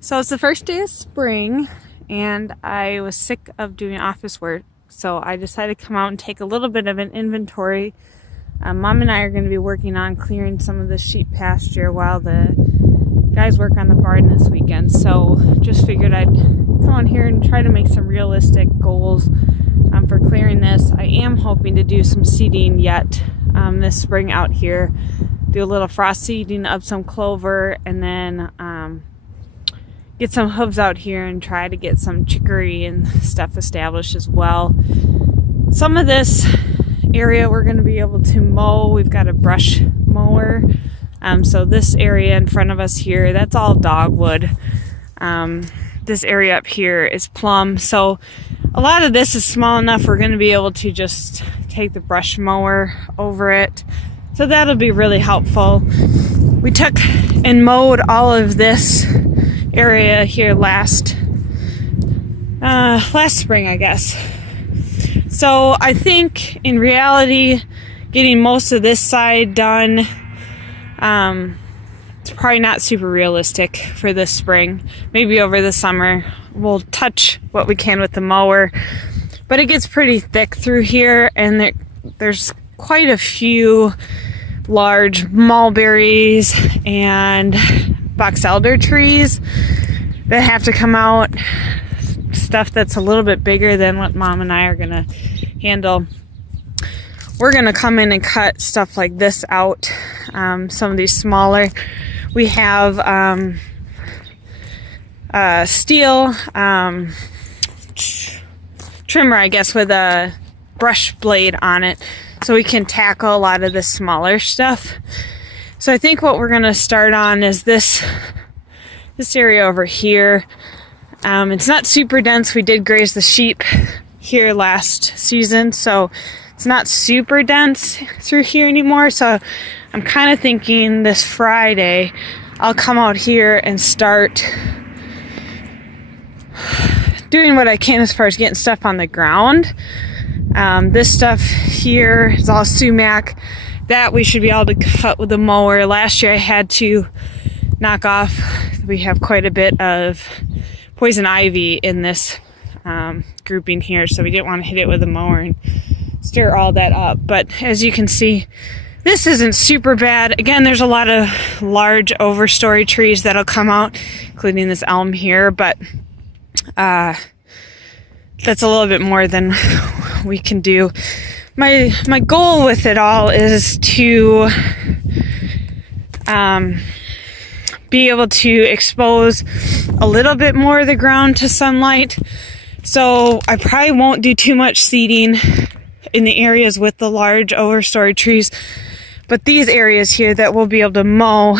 So it's the first day of spring and I was sick of doing office work, so I decided to come out and take a little bit of an inventory. Mom and I are going to be working on clearing some of the sheep pasture while the guys work on the barn this weekend, so just figured I'd come on here and try to make some realistic goals for clearing this. I am hoping to do some seeding yet this spring out here, do a little frost seeding of some clover, and then get some hooves out here and try to get some chicory and stuff established as well. Some of this area we're going to be able to mow. We've got a brush mower. So this area in front of us here, that's all dogwood. This area up here is plum. So a lot of this is small enough we're going to be able to just take the brush mower over it. So that'll be really helpful. We took and mowed all of this area here last spring, I guess. So I think in reality, getting most of this side done, it's probably not super realistic for this spring. Maybe over the summer we'll touch what we can with the mower, but it gets pretty thick through here, and there's quite a few large mulberries and box elder trees that have to come out. Stuff that's a little bit bigger than what Mom and I are gonna handle. We're gonna come in and cut stuff like this out. Some of these smaller. We have steel trimmer, I guess, with a brush blade on it, so we can tackle a lot of the smaller stuff. So I think what we're gonna start on is this area over here. It's not super dense. We did graze the sheep here last season, so it's not super dense through here anymore. So I'm kind of thinking this Friday I'll come out here and start doing what I can as far as getting stuff on the ground. This stuff here is all sumac that we should be able to cut with the mower. Last year I had to knock off. We have quite a bit of poison ivy in this grouping here, so we didn't want to hit it with a mower and stir all that up. But as you can see, this isn't super bad. Again, there's a lot of large overstory trees that'll come out, including this elm here, but that's a little bit more than we can do. My goal with it all is to be able to expose a little bit more of the ground to sunlight. So I probably won't do too much seeding in the areas with the large overstory trees, but these areas here that we'll be able to mow,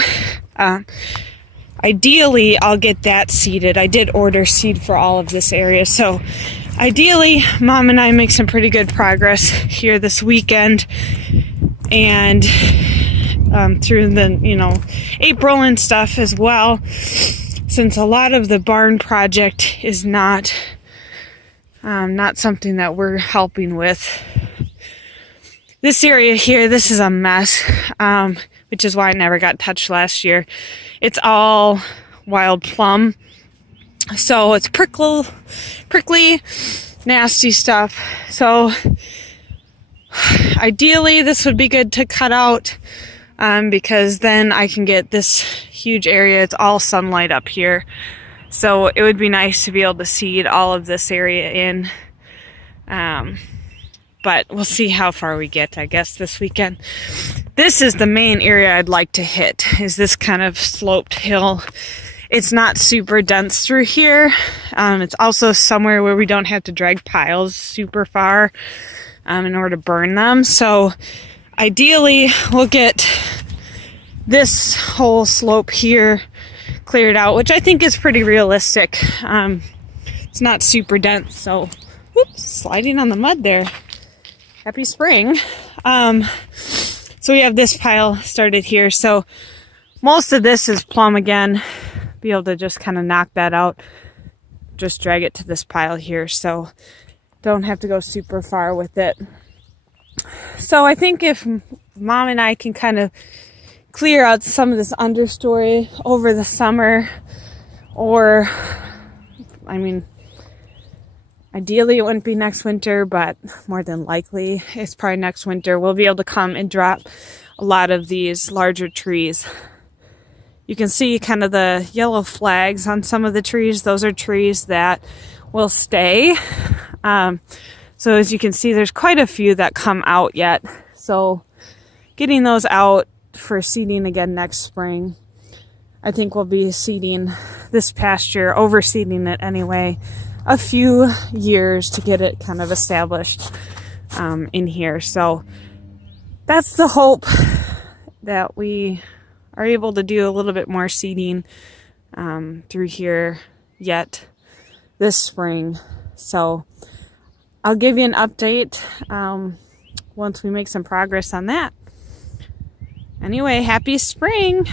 ideally I'll get that seeded. I did order seed for all of this area, so ideally Mom and I make some pretty good progress here this weekend and through the April and stuff as well, since a lot of the barn project is not something that we're helping with. This area here, this is a mess, which is why I never got touched last year. It's all wild plum, so it's prickly, nasty stuff. So ideally this would be good to cut out, because then I can get this huge area. It's all sunlight up here, so it would be nice to be able to seed all of this area in. But we'll see how far we get, I guess, this weekend. This is the main area I'd like to hit, is this kind of sloped hill. It's not super dense through here. It's also somewhere where we don't have to drag piles super far in order to burn them. So ideally, we'll get this whole slope here cleared out, which I think is pretty realistic. It's not super dense, so whoops, sliding on the mud there. Happy spring. So we have this pile started here. So most of this is plum again. Be able to just kind of knock that out. Just drag it to this pile here, so don't have to go super far with it. So I think if Mom and I can kind of clear out some of this understory over the summer, Or, I mean, ideally it wouldn't be next winter, but more than likely it's probably next winter. We'll be able to come and drop a lot of these larger trees. You can see kind of the yellow flags on some of the trees. Those are trees that will stay. So as you can see, there's quite a few that come out yet. So getting those out for seeding again next spring. I think we'll be seeding this pasture, overseeding it anyway, a few years to get it kind of established in here. So that's the hope, that we are able to do a little bit more seeding through here yet this spring. So I'll give you an update once we make some progress on that. Anyway, happy spring!